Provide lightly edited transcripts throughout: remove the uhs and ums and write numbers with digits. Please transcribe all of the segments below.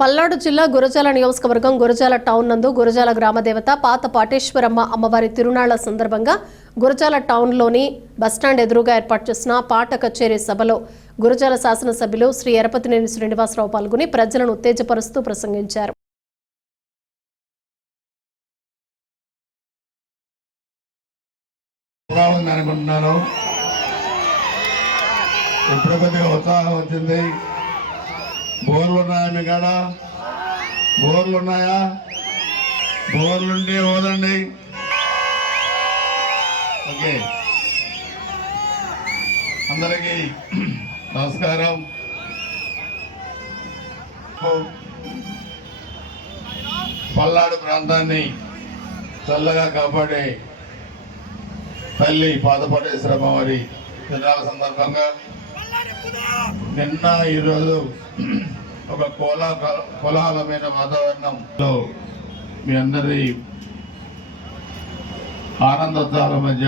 పల్నాడు జిల్లా గురజాల నియోజకవర్గం గురజాల టౌన్ నందు గురజాల గ్రామదేవత పాత పాటేశ్వరమ్మ అమ్మవారి తిరునాళ్ల సందర్భంగా గురజాల టౌన్లోని బస్టాండ్ ఎదురుగా ఏర్పాటు చేసిన పాట కచేరీ సభలో గురజాల శాసనసభ్యులు శ్రీ ఎరపతినేని శ్రీనివాసరావు పాల్గొని ప్రజలను ఉత్తేజపరుస్తూ ప్రసంగించారు. బోర్లున్నాయా బోర్లున్నాయా బోర్లుండి ఓదండి. ఓకే, అందరికీ నమస్కారం. పల్నాడు ప్రాంతాన్ని చల్లగా కాపాడే తల్లి పాదపాటేశ్వరమ్మ వారి తిరునాళ్ళ సందర్భంగా నిన్న ఈరోజు ఒక కోలాహలమైన వాతావరణంలో మీ అందరి ఆనందోత్సాహాల మధ్య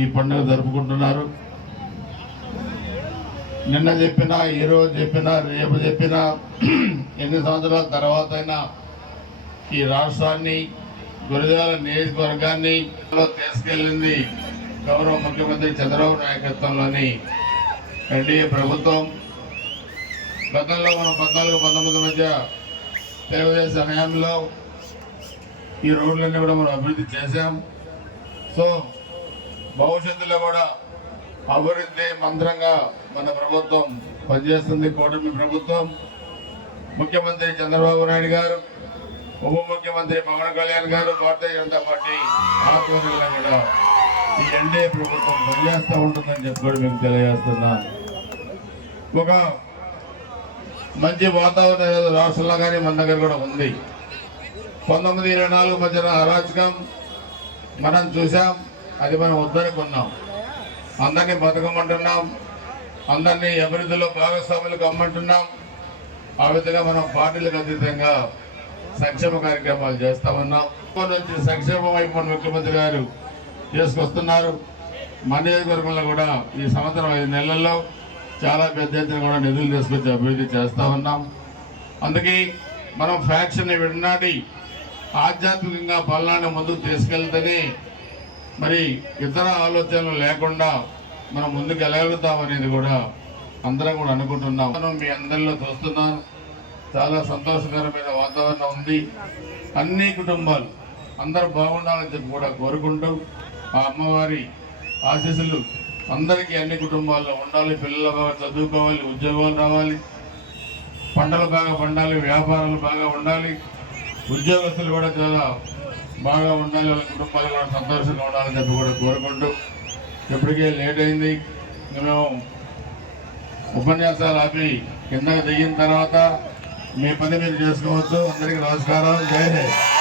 ఈ పండుగ జరుపుకుంటున్నారు. నిన్న చెప్పినా, ఈరోజు చెప్పినా, రేపు చెప్పినా, ఎన్ని సంవత్సరాల తర్వాత అయినా ఈ రాష్ట్రాన్ని, గురజాల నియోజకవర్గాన్ని తీసుకెళ్ళింది గౌరవ ముఖ్యమంత్రి చంద్రబాబు నాయకత్వంలోని ఎన్డీఏ ప్రభుత్వం. గతంలో మనం 14-19 మధ్య తెలుగుదేశం హయాంలో ఈ రోడ్లన్నీ కూడా మనం అభివృద్ధి చేశాం. సో భవిష్యత్తులో కూడా అభివృద్ధి మంత్రంగా మన ప్రభుత్వం పనిచేస్తుంది. కూటమి ప్రభుత్వం, ముఖ్యమంత్రి చంద్రబాబు నాయుడు గారు, ఉప ముఖ్యమంత్రి పవన్ కళ్యాణ్ గారు, భారతీయ జనతా పార్టీ ఆధ్వర్యంలో కూడా ఈ ఎన్డీఏ ప్రభుత్వం పనిచేస్తూ ఉంటుందని చెప్పి కూడా మీకు తెలియజేస్తున్నా. ఒక మంచి వాతావరణం రాష్ట్రంలో కానీ మన దగ్గర కూడా ఉంది. 1924 మధ్యన అరాచకం మనం చూసాం, అది మనం వద్దనుకున్నాం. అందరినీ బతకమంటున్నాం, అందరినీ అభివృద్ధిలో భాగస్వాములకు అమ్మంటున్నాం. ఆ విధంగా మనం పార్టీలకు అతీతంగా సంక్షేమ కార్యక్రమాలు చేస్తా ఉన్నాం. నుంచి సంక్షేమం వైపు ముఖ్యమంత్రి గారు చేసుకొస్తున్నారు. మన నియోజకవర్గంలో కూడా ఈ సంవత్సరం 5 నెలల్లో చాలా పెద్ద ఎత్తున కూడా నిధులు తీసుకొచ్చి అభివృద్ధి చేస్తూ ఉన్నాం. అందుకే మనం ఫ్యాక్షన్ విడనాడి ఆధ్యాత్మికంగా పల్నాడు ముందుకు తీసుకెళ్తేనే మరి ఇతర ఆలోచనలు లేకుండా మనం ముందుకు వెళ్ళగలుగుతాం అనేది కూడా అందరం కూడా అనుకుంటున్నాం. మనం మీ అందరిలో చూస్తున్నాం, చాలా సంతోషకరమైన వాతావరణం ఉంది. అన్ని కుటుంబాలు అందరూ బాగుండాలని చెప్పి కూడా కోరుకుంటూ ఆ అమ్మవారి ఆశీస్సులు అందరికీ అన్ని కుటుంబాల్లో ఉండాలి. పిల్లలు బాగా చదువుకోవాలి, ఉద్యోగాలు రావాలి, పంటలు బాగా పండాలి, వ్యాపారాలు బాగా ఉండాలి, ఉద్యోగస్తులు కూడా చాలా బాగా ఉండాలి, వాళ్ళ కుటుంబాలు కూడా సంతోషంగా ఉండాలని చెప్పి కూడా కోరుకుంటూ ఇప్పటికే లేట్ అయింది. మేము ఉపన్యాసాలు ఆపి కిందకి దిగిన తర్వాత మీ పని మీరు చేసుకోవచ్చు. అందరికీ నమస్కారం. జై హింద్.